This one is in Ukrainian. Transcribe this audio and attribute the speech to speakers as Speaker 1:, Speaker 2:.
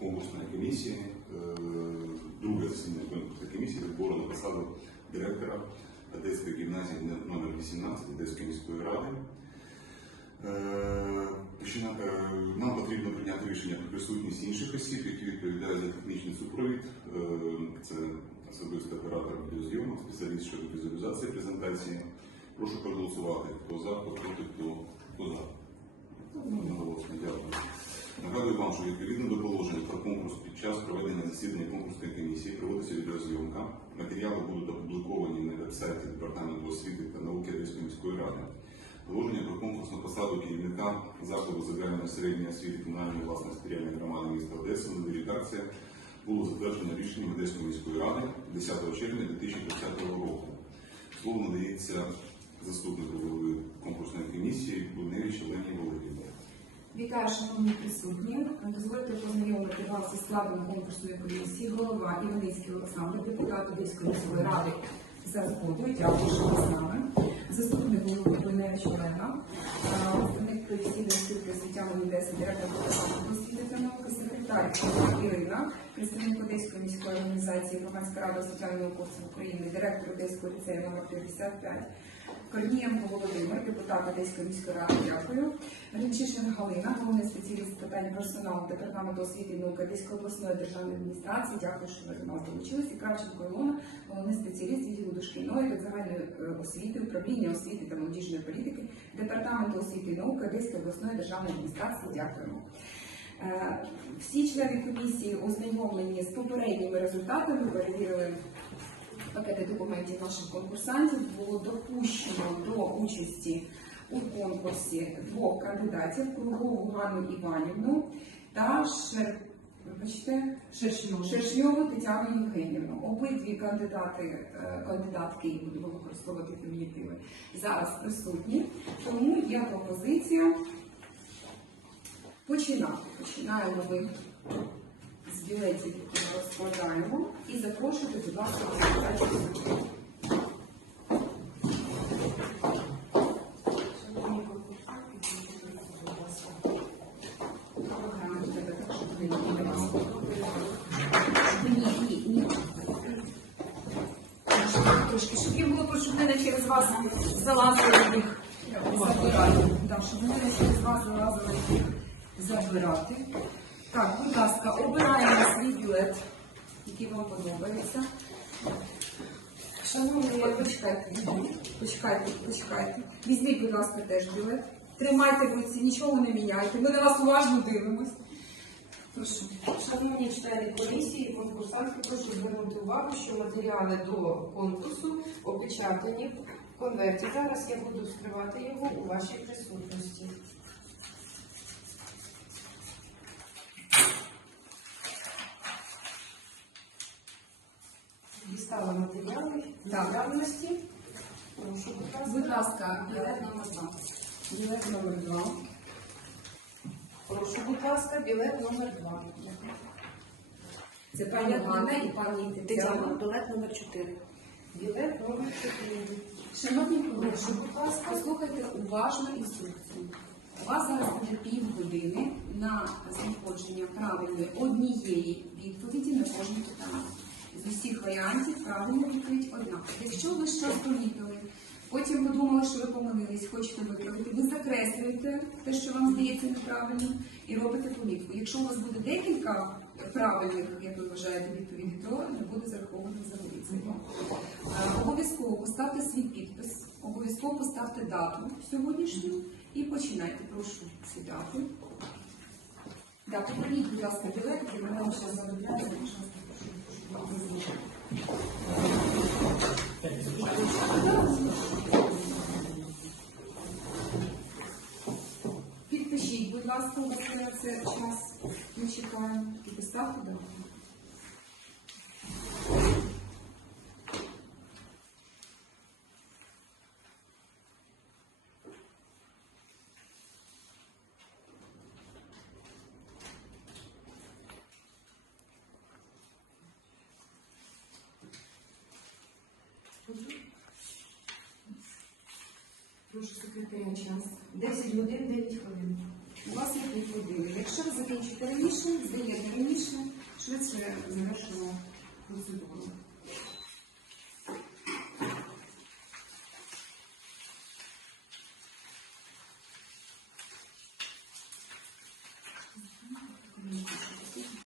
Speaker 1: конкурсної комісії, е, друге засідання конкурсної комісії відбору на посаду директора Одеської гімназії номер 18 Одеської міської ради. Е, е, Нам потрібно прийняти рішення про присутність інших осіб, які відповідають за технічний супровід. Це особистий оператор відеозйомок, спеціаліст щодо візуалізації презентації. Прошу проголосувати. Хто за, хто проти, хто, хто за. Одноголосно, дякую. Нагадую вам, що відповідно до положень про конкурс під час проведення засідання конкурсної комісії проводиться відеозйомка. Матеріали будуть опубліковані на веб-сайті Департаменту освіти та науки Одеської міської ради. Положення про конкурс на посаду керівника закладу загальної середньої освіти комунальної власності територіальної громади міста Одеси нової редакція було затверджено рішенням Одеської міської ради 10 червня 2020 року. Слово надається заступнику голови конкурсної комісії Буневич Олені Володимирівні.
Speaker 2: Вітаю, шановні присутні. Дозвольте познайомити вас із складом конкурсної комісії. Голова Іваницький Олександр, депутат Одеської міської ради за згодою. Дякую, що ви з нами. Заступник голови Бойневич Олега, е, представник професійної спілки освітян Одеси, директор освіти та науки, секретар Ірина, представник Одеської міської організації Громадська рада соціального курсу України, директор Одеського ліцею номер 55. Корнієнко Володимир, депутат Одеської міської ради, дякую. Гринчишин Галина, головний спеціаліст питань персоналу департаменту освіти і науки Одеської обласної державної адміністрації. Дякую, що ви до нас долучились. І Кравченко Ілона, головний спеціаліст відділу дошкільної та загальної е, освіти, управління освіти та молодіжної політики департаменту освіти і науки Одеської обласної державної адміністрації. Дякуємо. Е, Всі члени комісії ознайомлені з попередніми результатами, перевірили пакети документів наших конкурсантів було допущено до участі у конкурсі двох кандидатів Кругову Ганну Іванівну та Шер... вибачте,
Speaker 3: Шершньову.
Speaker 2: Шершньову Тетяну Євгенівну. Обидві кандидати, е, кандидатки, будемо використовувати фемінітиви, зараз присутні. Тому є пропозиція починати. Починаємо ми білетів, які ми розкладаємо, і запрошуйте, будь ласка, ні. Трошки, щоб їм було, щоб не через вас залазили. Так. Так, будь ласка, обираємо свій який вам подобається. Шановні, почекайте, почекайте, почекайте. Візьміть, будь ласка, теж білет. Тримайте в руці, нічого не міняйте. Ми на вас уважно дивимось. Прошу.
Speaker 3: Шановні члени комісії, конкурсантки, прошу звернути увагу, що матеріали до конкурсу опечатані в конверті. Зараз я буду вскривати його у вашій присутності. Дістала матеріали
Speaker 2: Так.
Speaker 3: наявності. Прошу, будь ласка.
Speaker 2: Будь ласка, білет номер два. Білет номер два.
Speaker 3: Прошу, будь ласка, білет номер два.
Speaker 2: Це пані Ганна і пані
Speaker 4: Тетяна, білет номер 4.
Speaker 3: Білет номер 4.
Speaker 2: Шановні колеги, будь ласка, послухайте уважно інструкцію. У вас зараз буде півгодини на знаходження правильної однієї відповіді на кожне питання. З усіх варіантів правильна відповідь одна. Якщо ви щось помітили, потім подумали, що ви помилились, хочете виправити, ви закреслюєте те, що вам здається неправильним, і робите помітку. Якщо у вас буде декілька правильних, як ви вважаєте, відповідей, то не буде зараховано взагалі це. Е, Обов'язково поставте свій підпис, обов'язково поставте дату сьогоднішню і починайте. Прошу сідати. Да, поверніть, будь ласка, білет, і мене вже ласка, у вас є на це час. Ми чекаємо. І поставте дату. Прошу секретаря час.
Speaker 3: 10 годин 9 хвилин
Speaker 2: у вас їх не. Якщо ви закінчите раніше, здаєте раніше, швидше завершимо процедуру.